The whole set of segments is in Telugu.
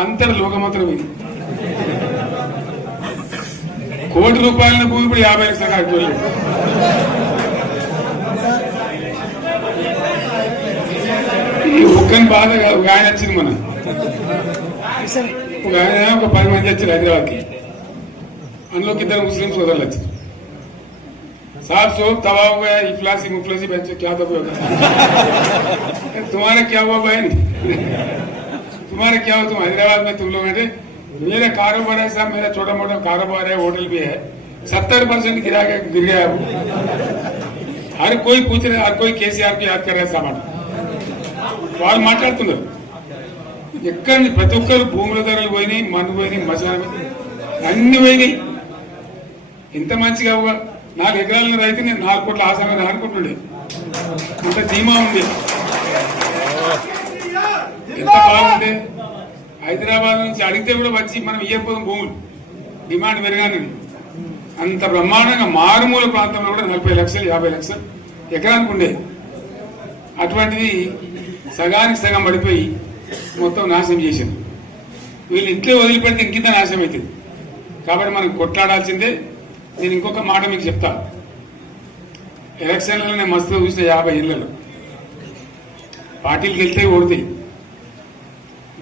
అంతర్ లోకమంత్రం ఇది కోటి రూపాయల భూమి ఇప్పుడు యాభై లక్షల కాడికి వెళ్ళింది. ఈ ఒక్కని బాధ కాదు, ఒక ఆయన వచ్చింది మన ఒక ఆయన ఒక పది మంది వచ్చారు హైదరాబాద్కి అందులోకి ఇద్దరు ముస్లిం సోదరులు వచ్చారు साहब सोब तबाह हो गया इफलासी मुफलसी बच्चे क्या दबे होगा तुम्हारा क्या हुआ बहन तुम्हारा क्या हुआ तुम हैदराबाद में तुम लोग बैठे मेरा कारोबार है साहब मेरा छोटा मोटा कारोबार है होटल भी है सत्तर परसेंट गिरा के गिर गया अब हर कोई पूछ रहे हर कोई केसीआर को याद कर रहे सामान వాళ్ళు మాట్లాడుతున్నారు ఎక్కడ ప్రతి ఒక్కరు భూముల ధరలు పోయినాయి మన్ను పోయినాయి మసాలా అన్ని పోయినాయి ఎంత మంచిగా అవ్వ నాలుగు ఎకరాల రైతు నేను నాలుగు కోట్ల ఆసామి అనుకుంటుండే అంత ధీమా ఉంది ఎంత బాగుండే హైదరాబాద్ నుంచి అడిగితే కూడా వచ్చి మనం ఇయ్యకపోదాం భూములు. డిమాండ్ పెరగానని అంత బ్రహ్మాండంగా మారుమూల ప్రాంతంలో కూడా నలభై లక్షలు యాభై లక్షలు ఎకరానికి ఉండే. అటువంటిది సగానికి సగం పడిపోయి మొత్తం నాశనం చేశారు వీళ్ళు ఇట్లే వదిలిపెడితే ఇంకింత నాశనం అవుతుంది. కాబట్టి మనం కొట్లాడాల్సిందే. నేను ఇంకొక మాట మీకు చెప్తా. ఎలక్షన్లలో నేను మస్తుగా చూసిన యాభై ఇళ్ళలో పార్టీలకు వెళ్తే ఓడితే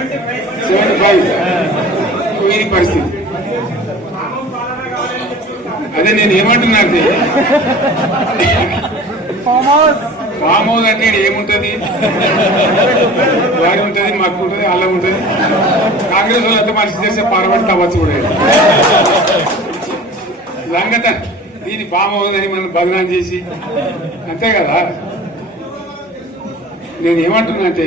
సెవెంటీ ఫైవ్ వీరి పరిస్థితి. అదే నేను ఏమంటున్నా అంటే ఫామ్ హౌస్ అంటే ఏముంటది? వారి ఉంటది మాకు ఉంటది అల్లం ఉంటది. కాంగ్రెస్ వాళ్ళు ఎంత మనిషి చేస్తే పారబడి తవ్వచ్చు కూడా. సంగత దీని ఫామ్ హౌస్ అని మనం బదనాం చేసి అంతే కదా? నేను ఏమంటున్నా అంటే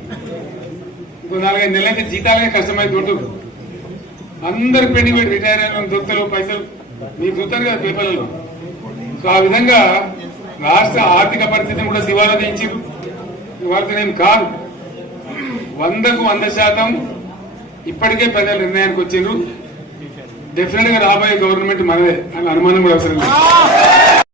ఇంకో నాలుగైదు నెలలకి జీతాలే కష్టమై దొడ్డు అందరు పెండింగ్ పెట్టి రిటైర్ అయిన దొరుకుతలు పైసలు. మీరు చూస్తారు కదా పేపర్లలో. సో ఆ విధంగా రాష్ట్ర ఆర్థిక పరిస్థితిని కూడా దివాలా తీయించారు ఇవాళ నేను కాదు. వందకు వంద శాతం ఇప్పటికే ప్రజల నిర్ణయానికి వచ్చిండ్రు. డెఫినెట్గా రాబోయే గవర్నమెంట్ మనదే. అని అనుమానం కూడా అవసరం లేదు.